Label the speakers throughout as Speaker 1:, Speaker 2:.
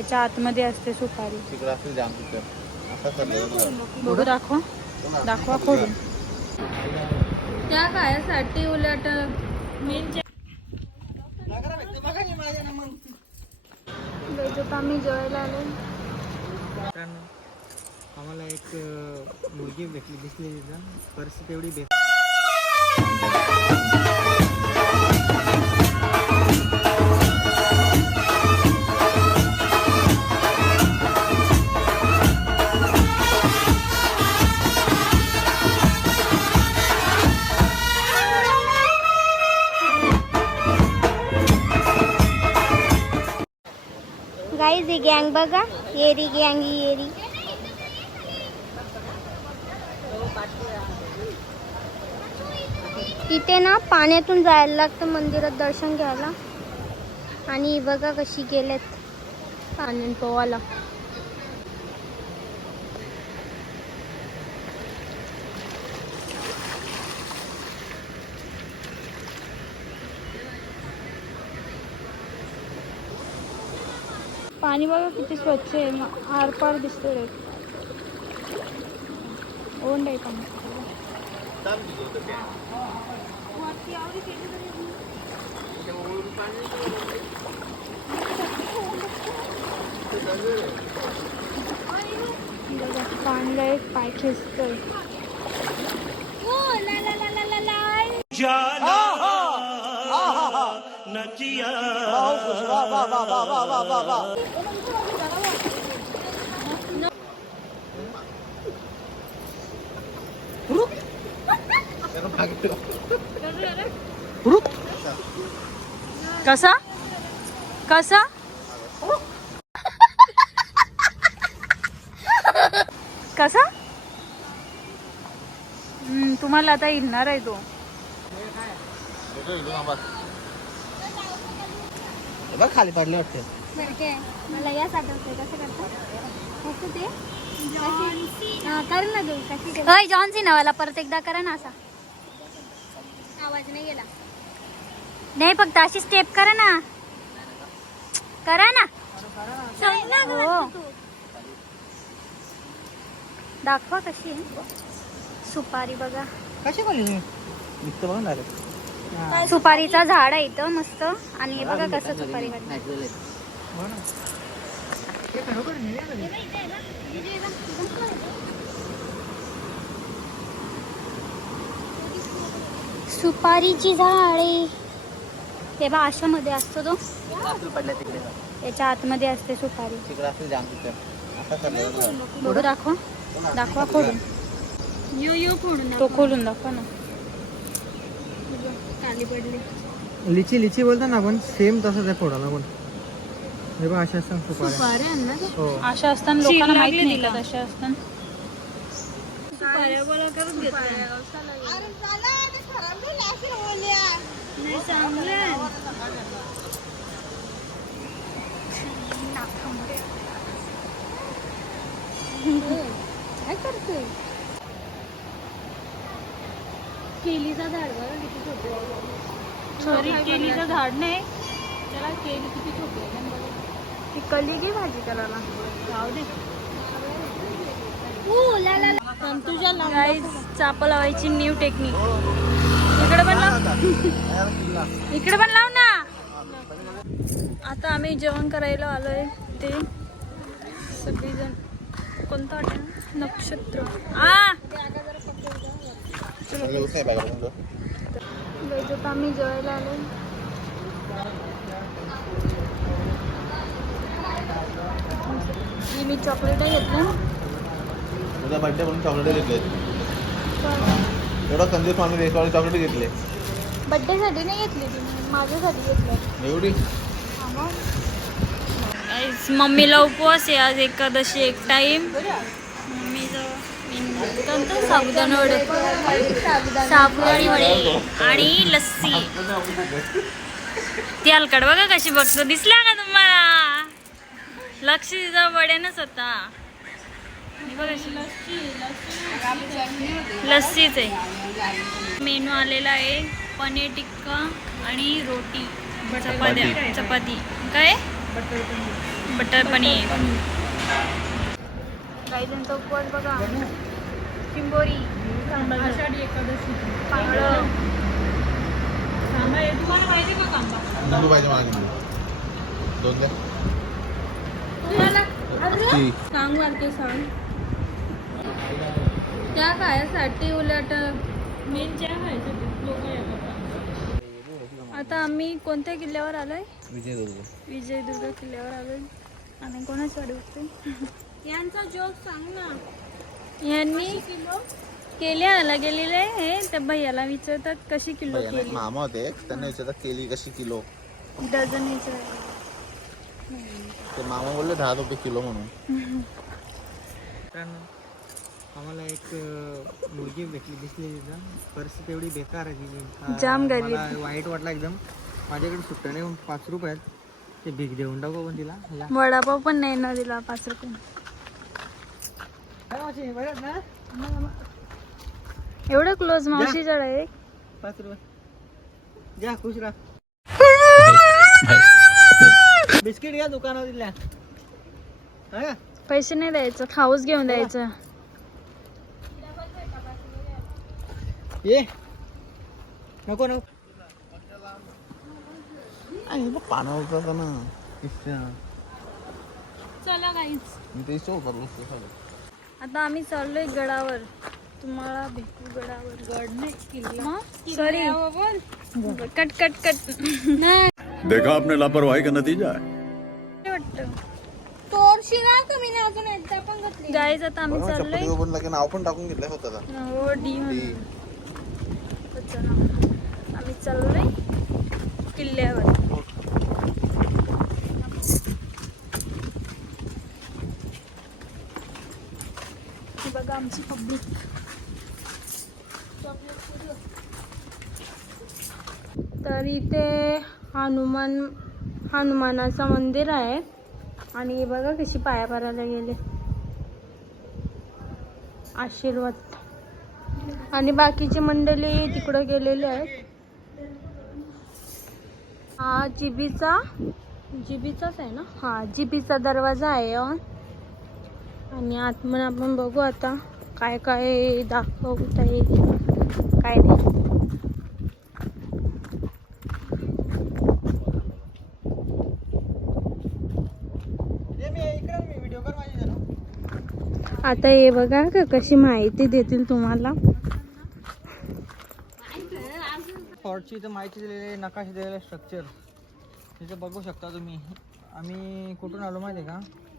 Speaker 1: त्याच्या आतमध्ये असते सुपारी. बघू दाखवा. दाखवा खोलून त्या खायासाठी उलट आम्ही जेवायला आलो.
Speaker 2: आम्हाला एक मुलगी भेटली दिसली तिथं परिस्थिती एवढी
Speaker 3: गाईज ही गँग बघा. येरी गँग ही येरी इथे ना पाण्यातून जायला लागतं मंदिरात दर्शन घ्यायला. आणि बघा कशी गेलेत. पाण्यात पोवाला
Speaker 1: पाणी बघा किती स्वच्छ आहे. म- आरपार दिसतो रे ओंड आहे पाणी. पाणीला एक पाय खेचतोय. कसा? कसा? कसा? तुम्हाला आता येणार आहे तो.
Speaker 2: बघ खाली पडले वाटते.
Speaker 3: मला याच आठवतंय कसं करतात कसं ते? हा, कर ना तू. कशी जॉन सिनावाला परत एकदा करा ना असा. आवाज नाही गेला. नाही फक्त अशी स्टेप करा ना. करा ना. हो. दाखवा कशी आहे. सुपारी बघा.
Speaker 2: कशी बोलली तुम्ही? बघा ना
Speaker 3: सुपारीचा झाड आहे इथं मस्त. आणि हे बघा कसं सुपारी वाटतं.
Speaker 2: हो ते ते.
Speaker 3: सुपारीची झाडे हे बा आशामध्ये असतो तो.
Speaker 1: याच्या आतमध्ये असते सुपारी. बघू दाखवा. दाखवा
Speaker 3: यो यो फोडून
Speaker 1: तो खोलून दाखवा ना. खाली पडली.
Speaker 2: लिची लिची बोलतो ना आपण सेम तसंच आहे फोडाला पण. हे बघ अशा असतात सुपाऱ्या
Speaker 3: सुपारी ना
Speaker 2: हो.
Speaker 1: अशा असताना लोकांना माहीत नाही का? तशा असताना.
Speaker 3: काय करतोय? केलीचा झाड बघा किती छोटे
Speaker 1: सॉरी केलीचं झाड नाही. त्याला केली किती छोटी आहे ना बघा. ती कली घे भाजी करायला राहू दे. गाईज चाप लावायची न्यू टेक्निक इकडे पण लाव. इकडे पण लाव ना. आता आम्ही जेवण करायला आलोय ते सगळीजण. कोणता हॉटेल नक्षत्र. आ!
Speaker 4: न्यूज नाही
Speaker 1: आम्ही जेवायला आलो मी चॉकलेट घेतलं
Speaker 4: तुझा बड्डे म्हणून चॉकलेट घेतले एवढा संदेश स्वामी रेस्टॉरंट चॉकलेट घेतले
Speaker 1: बड्डेसाठी नाही घेतली ती माझ्यासाठी घेतलं
Speaker 4: एवढी
Speaker 1: मम्मीला उपवास आहे आज एकादशी एक टाईम मम्मीचं कोणतं साबुदाणा वडे. साबुदाणी वडे आणि लस्सी. ती अलकड बघा कशी बघतो. दिसल्या का तुम्हाला? लक्ष तिचा वड्यानच होता. लस्सीच आहे. मेनू आलेला आहे पनीर टिक्का आणि रोटी. चपात्या चपाती. काय? बटर पनीर. काही त्यांचा उपवास बघा. चिंबोरी आषाढी एकादशी. पांगळं तुम्हाला माहिती का कांदा?
Speaker 4: नंदू पाहिजे मला किती दोन द्या.
Speaker 1: तुम्हाला
Speaker 4: ती.
Speaker 1: सांग त्या खायासाठी उलट मेन ज्या लोक आता आम्ही कोणत्या किल्ल्यावर आलोय?
Speaker 4: विजयदुर्ग.
Speaker 1: विजयदुर्ग किल्ल्यावर आलोय. आणि कोणाच वाडी बघते यांचा जोक सांग ना. यांनी केल्याला गेलेले हे त्या भैयाला विचारतात कशी किलो
Speaker 4: मामा होते. त्यांना विचारतात केली कशी किलो?
Speaker 1: डझन विचार
Speaker 4: ते मामा बोलले दहा रुपये किलो म्हणून.
Speaker 2: मित्रांनो आम्हाला एक अं, मुलगी भेटली दिसली तिथं. परिस्थिती एवढी बेकार आहे तिची. अं,
Speaker 1: जाम गरीब.
Speaker 2: मला वाईट वाटलं एकदम. माझ्याकडे सुट्ट्या नाही पाच रुपये आहेत. ते भीक देऊन टाकू पण तिला. या.
Speaker 1: वडापाव पण नाही ना दिला पाच रुपये
Speaker 2: काय मावशी, बरं आहेत ना?
Speaker 1: एवढं क्लोज आहे
Speaker 2: पाच रुपये. द्या खुश राहा. बिस्किट घ्या दुकानात दिल्या?
Speaker 1: पैसे नाही द्यायचं खाऊच घेऊन द्यायचं.
Speaker 2: ये. नको नको.
Speaker 4: पाना ना
Speaker 1: चला काहीच
Speaker 4: मी ते असतो सगळं.
Speaker 1: आता आम्ही चाललोय गडावर. तुम्हाला भेटू गडावर. गड नाही सॉरी कट कट कट. नाही.
Speaker 5: देखा आपने लापरवाही का नतीजा है?
Speaker 3: ना नाही अजून एकदा पण घातली.
Speaker 1: गाईज आता आम्ही
Speaker 4: बरोबर,
Speaker 1: चाललोय.
Speaker 4: चप्पल पण लगे नाव पण टाकून घेतलं स्वतःचा
Speaker 1: हो डी. आम्ही चाललोय किल्ल्यावर. आमची पब्लिक तर इथे हनुमान हनुमानाचं मंदिर आहे. आणि बघा कशी पाया पडायला गेले. आशीर्वाद. आणि बाकीची मंडळी तिकडं गेलेली आहेत. हा जिबीचा जिबीचाच आहे ना? हा जिबीचा दरवाजा आहे ऑन आणि आतमध्ये आपण बघू आता. काय काय दाखवता येईल? काय नाही. आता हे बघा का कशी माहिती देतील तुम्हाला.
Speaker 2: फॉर्टची इथं माहिती दिलेली नकाशे दिलेले स्ट्रक्चर तिथं बघू शकता तुम्ही. आम्ही कुठून आलो माहिती आहे का?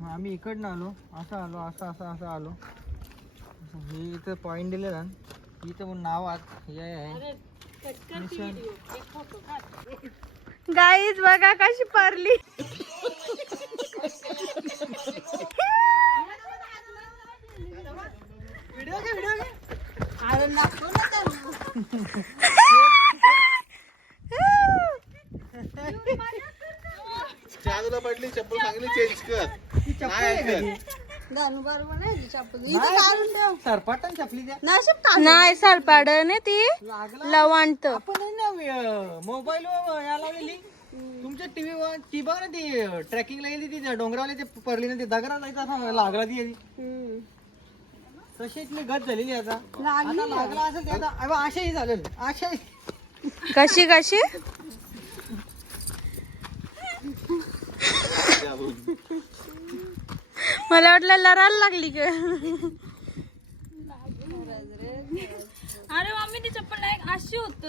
Speaker 2: हा, आम्ही इकडनं आलो. असं आलो असं असं असं आलो. हे इथं पॉईंट दिलेला इथं पण नावात हे आहे.
Speaker 1: गाईज बघा कशी पारली
Speaker 2: व्हिडिओ व्हिडिओ
Speaker 4: तुला पडली चप्पल सांगितली चेंज कर. नाही ऐकत.
Speaker 2: सरपाटन चपली द्या.
Speaker 1: नाही सालपाड नाही ती.
Speaker 2: लागला.
Speaker 1: लवंत
Speaker 2: आपण ना मोबाईल या लावलेली तुमच्या टीव्ही वर ती बघ ना ती ट्रॅकिंगला गेली ती डोंगरावली ते पडली ना ती दगडा जायचा लागला ती आधी. तशीच मी गत झालेली आता. आता लागला असेल ते आता अशाही झालेल अशाही
Speaker 1: कशी कशी? मला वाटलं लढायला लागली का अरे मम्मी ती चप्पल नाही अशी होत.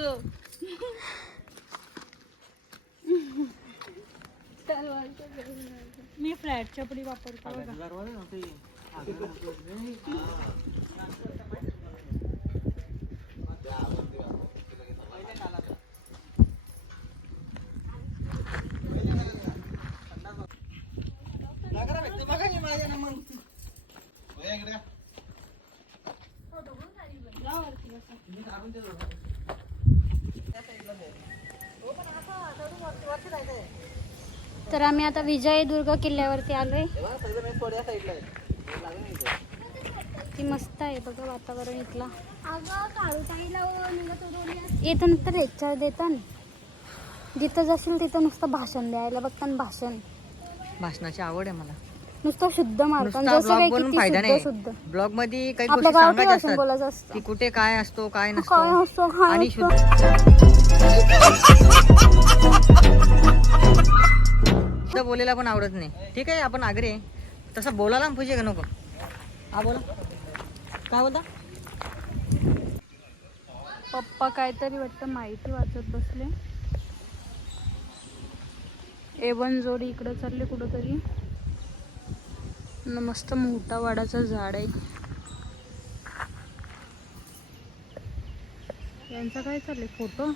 Speaker 1: मी फ्लॅट चपडी वापरतो बघा.
Speaker 2: दरवाजा नव्हता हे. लागला ना
Speaker 4: या.
Speaker 3: तर आम्ही आता विजयदुर्ग किल्ल्यावरती आलोय. ती. मस्त आहे बघा वातावरण इथला. येतं नंतर ह्याच्यावर देता ना जिथं जाशील तिथं नुसतं भाषण द्यायला बघताना भाषण.
Speaker 6: भाषणाची आवड आहे मला.
Speaker 3: नुसतं शुद्ध मारताना
Speaker 6: नुसता
Speaker 3: जसं
Speaker 6: ब्लॉग
Speaker 3: काय
Speaker 6: बनवून
Speaker 3: किती
Speaker 6: फायदा
Speaker 3: शुद्ध
Speaker 6: नाही.
Speaker 3: शुद्ध.
Speaker 6: ब्लॉगमध्ये काही
Speaker 3: आपल्या
Speaker 6: गोष्टी
Speaker 3: गावठी
Speaker 6: सांगायच्या
Speaker 3: भाषण बोलायचं
Speaker 6: असतात
Speaker 3: असतं.
Speaker 6: की कुठे काय असतो काय
Speaker 3: काय
Speaker 6: नसतो.
Speaker 3: असतो काय
Speaker 6: आणि शुद्ध बोलायला पण आवडत नाही. ठीक आहे आपण आग्रे आहे. तसं बोलायला पाहिजे का नको. हा बोला. काय बोलता?
Speaker 1: पप्पा काहीतरी वाटतं माहिती वाचत बसले. एवन जोडी इकडं चालले कुठंतरी. मस्त मोठा वाडाचं झाड आहे. यांचा काय चाललंय? फोटो?